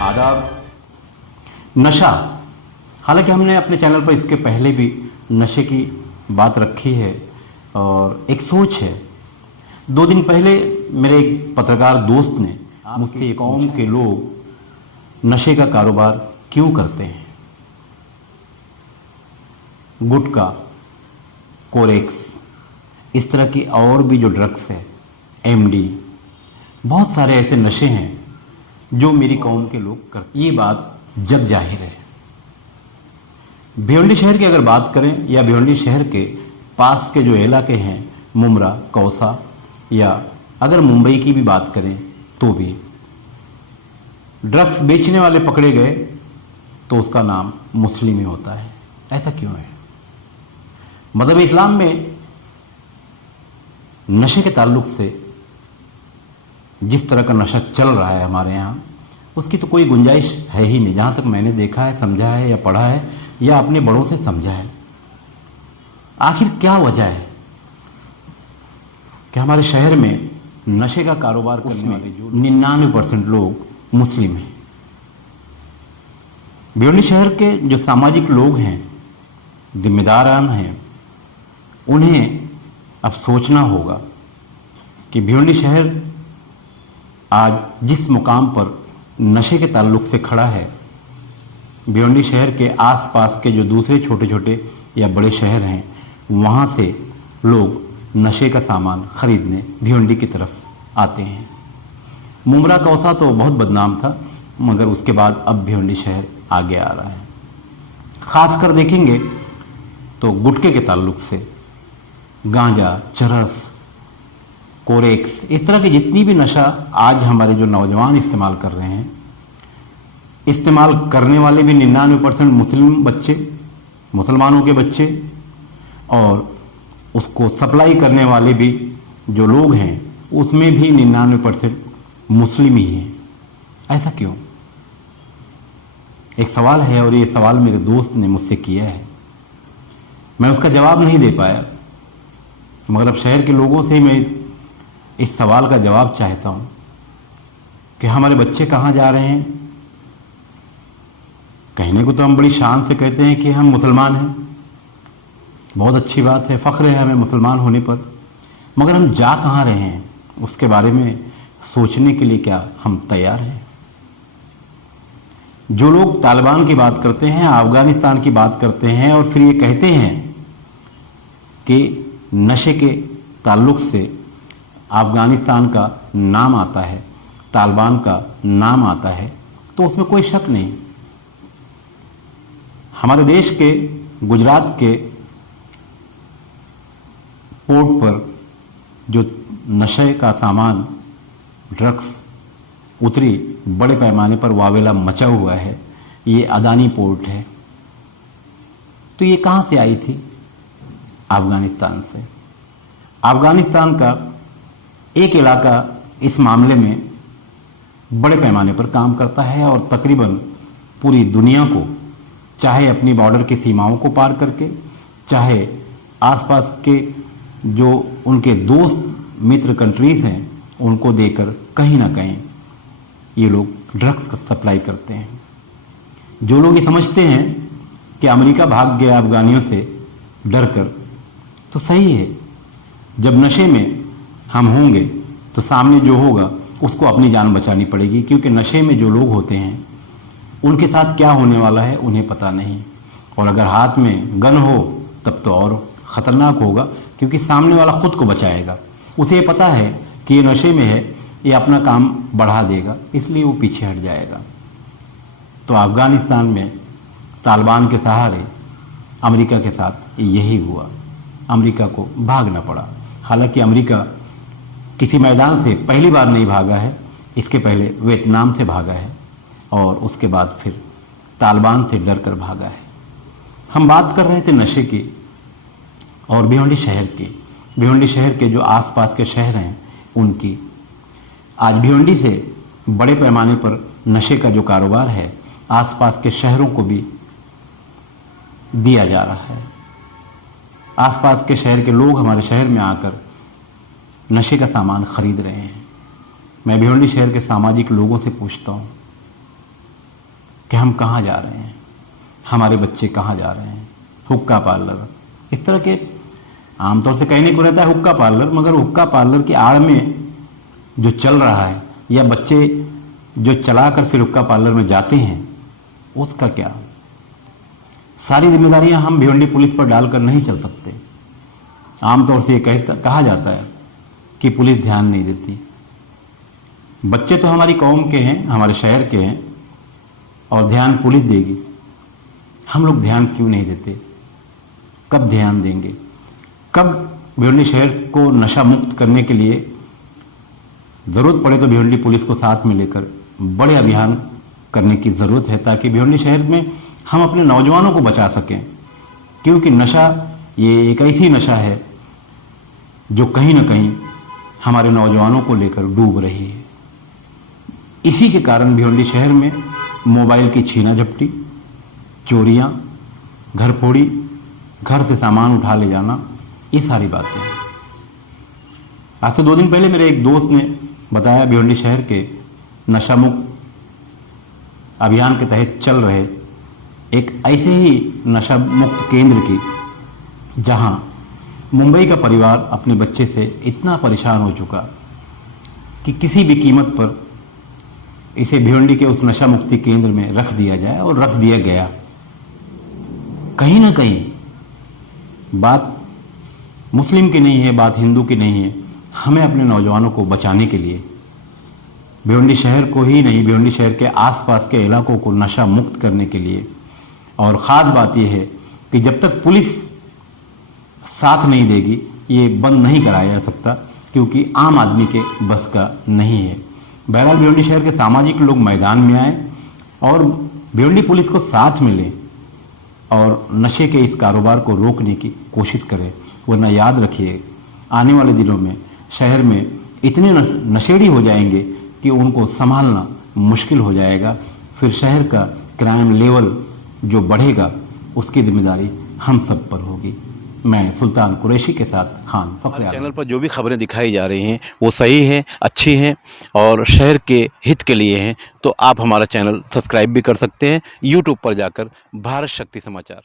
आदाब। नशा, हालांकि हमने अपने चैनल पर इसके पहले भी नशे की बात रखी है और एक सोच है। 2 दिन पहले मेरे एक पत्रकार दोस्त ने मुझसे कौम के लोग नशे का कारोबार क्यों करते हैं। गुटखा, कोरेक्स, इस तरह की और भी जो ड्रग्स है, एमडी, बहुत सारे ऐसे नशे हैं जो मेरी कौम के लोग करते। ये बात जग जाहिर है। भिवंडी शहर की अगर बात करें या भिवंडी शहर के पास के जो इलाके हैं, मुमरा, कौसा, या अगर मुंबई की भी बात करें तो भी ड्रग्स बेचने वाले पकड़े गए तो उसका नाम मुस्लिम ही होता है। ऐसा क्यों है? मज़हब इस्लाम में नशे के ताल्लुक से जिस तरह का नशा चल रहा है हमारे यहाँ, उसकी तो कोई गुंजाइश है ही नहीं। जहाँ तक मैंने देखा है, समझा है या पढ़ा है या अपने बड़ों से समझा है। आखिर क्या वजह है कि हमारे शहर में नशे का कारोबार करने वाले जो 99% लोग मुस्लिम हैं। भिवंडी शहर के जो सामाजिक लोग हैं, जिम्मेदारान हैं, उन्हें अब सोचना होगा कि भिवंडी शहर आज जिस मुकाम पर नशे के ताल्लुक से खड़ा है, भिवंडी शहर के आसपास के जो दूसरे छोटे छोटे या बड़े शहर हैं, वहाँ से लोग नशे का सामान खरीदने भिवंडी की तरफ आते हैं। मुमरा, कौसा तो बहुत बदनाम था, मगर उसके बाद अब भिवंडी शहर आगे आ रहा है। खासकर देखेंगे तो गुटखे के ताल्लुक से गांजा, चरस, कोरेक्स, इस तरह की जितनी भी नशा आज हमारे जो नौजवान इस्तेमाल कर रहे हैं, इस्तेमाल करने वाले भी 99% मुस्लिम बच्चे, मुसलमानों के बच्चे, और उसको सप्लाई करने वाले भी जो लोग हैं उसमें भी 99% मुस्लिम ही हैं। ऐसा क्यों? एक सवाल है और ये सवाल मेरे दोस्त ने मुझसे किया है। मैं उसका जवाब नहीं दे पाया, मगर अब शहर के लोगों से मैं इस सवाल का जवाब चाहता हूं कि हमारे बच्चे कहाँ जा रहे हैं। कहने को तो हम बड़ी शान से कहते हैं कि हम मुसलमान हैं, बहुत अच्छी बात है, फ़ख्र है हमें मुसलमान होने पर, मगर हम जा कहाँ रहे हैं उसके बारे में सोचने के लिए क्या हम तैयार हैं? जो लोग तालिबान की बात करते हैं, अफगानिस्तान की बात करते हैं और फिर ये कहते हैं कि नशे के ताल्लुक से अफगानिस्तान का नाम आता है, तालिबान का नाम आता है, तो उसमें कोई शक नहीं। हमारे देश के गुजरात के पोर्ट पर जो नशे का सामान, ड्रग्स उतरी, बड़े पैमाने पर वावेला मचा हुआ है, ये अदानी पोर्ट है। तो ये कहाँ से आई थी? अफगानिस्तान से। अफगानिस्तान का एक इलाका इस मामले में बड़े पैमाने पर काम करता है और तकरीबन पूरी दुनिया को, चाहे अपनी बॉर्डर की सीमाओं को पार करके, चाहे आसपास के जो उनके दोस्त मित्र कंट्रीज हैं, उनको देकर कहीं ना कहीं ये लोग ड्रग्स का सप्लाई करते हैं। जो लोग ये समझते हैं कि अमेरिका भाग गया अफगानियों से डर कर, तो सही है। जब नशे में हम होंगे तो सामने जो होगा उसको अपनी जान बचानी पड़ेगी, क्योंकि नशे में जो लोग होते हैं उनके साथ क्या होने वाला है उन्हें पता नहीं। और अगर हाथ में गन हो तब तो और ख़तरनाक होगा, क्योंकि सामने वाला खुद को बचाएगा। उसे पता है कि ये नशे में है, ये अपना काम बढ़ा देगा, इसलिए वो पीछे हट जाएगा। तो अफगानिस्तान में तालिबान के सहारे अमेरिका के साथ यही हुआ। अमेरिका को भागना पड़ा। हालांकि अमेरिका किसी मैदान से पहली बार नहीं भागा है, इसके पहले वियतनाम से भागा है और उसके बाद फिर तालिबान से डर कर भागा है। हम बात कर रहे थे नशे की और भिवंडी शहर की। भिवंडी शहर के जो आसपास के शहर हैं उनकी। आज भिवंडी से बड़े पैमाने पर नशे का जो कारोबार है आसपास के शहरों को भी दिया जा रहा है। आसपास के शहर के लोग हमारे शहर में आकर नशे का सामान खरीद रहे हैं। मैं भिवंडी शहर के सामाजिक लोगों से पूछता हूँ कि हम कहाँ जा रहे हैं, हमारे बच्चे कहाँ जा रहे हैं। हुक्का पार्लर, इस तरह के आमतौर से कहने को रहता है हुक्का पार्लर, मगर हुक्का पार्लर की आड़ में जो चल रहा है या बच्चे जो चलाकर फिर हुक्का पार्लर में जाते हैं, उसका क्या। सारी जिम्मेदारियां हम भिवंडी पुलिस पर डालकर नहीं चल सकते। आमतौर से ये कहा जाता है कि पुलिस ध्यान नहीं देती। बच्चे तो हमारी कौम के हैं, हमारे शहर के हैं, और ध्यान पुलिस देगी। हम लोग ध्यान क्यों नहीं देते? कब ध्यान देंगे? कब भिवंडी शहर को नशा मुक्त करने के लिए ज़रूरत पड़े तो भिवंडी पुलिस को साथ में लेकर बड़े अभियान करने की ज़रूरत है, ताकि भिवंडी शहर में हम अपने नौजवानों को बचा सकें। क्योंकि नशा ये एक ऐसी नशा है जो कहीं ना कहीं हमारे नौजवानों को लेकर डूब रही है। इसी के कारण भिवंडी शहर में मोबाइल की छीना झपटी, चोरियां, घर फोड़ी, घर से सामान उठा ले जाना, ये सारी बातें हैं। आज से 2 दिन पहले मेरे एक दोस्त ने बताया, भिवंडी शहर के नशा मुक्त अभियान के तहत चल रहे एक ऐसे ही नशा मुक्त केंद्र की, जहां मुंबई का परिवार अपने बच्चे से इतना परेशान हो चुका कि किसी भी कीमत पर इसे भिवंडी के उस नशा मुक्ति केंद्र में रख दिया जाए, और रख दिया गया। कहीं ना कहीं बात मुस्लिम की नहीं है, बात हिंदू की नहीं है। हमें अपने नौजवानों को बचाने के लिए भिवंडी शहर को ही नहीं, भिवंडी शहर के आसपास के इलाकों को नशा मुक्त करने के लिए, और ख़ास बात यह है कि जब तक पुलिस साथ नहीं देगी ये बंद नहीं कराया जा सकता, क्योंकि आम आदमी के बस का नहीं है। बहरहाल भिवंडी शहर के सामाजिक लोग मैदान में आए और भिवंडी पुलिस को साथ में लें और नशे के इस कारोबार को रोकने की कोशिश करें। वरना याद रखिए, आने वाले दिनों में शहर में इतने नशेड़ी हो जाएंगे कि उनको संभालना मुश्किल हो जाएगा। फिर शहर का क्राइम लेवल जो बढ़ेगा, उसकी जिम्मेदारी हम सब पर होगी। मैं सुल्तान कुरैशी के साथ खान फखरे। चैनल पर जो भी खबरें दिखाई जा रही हैं वो सही हैं, अच्छी हैं और शहर के हित के लिए हैं, तो आप हमारा चैनल सब्सक्राइब भी कर सकते हैं यूट्यूब पर जाकर, भारत शक्ति समाचार।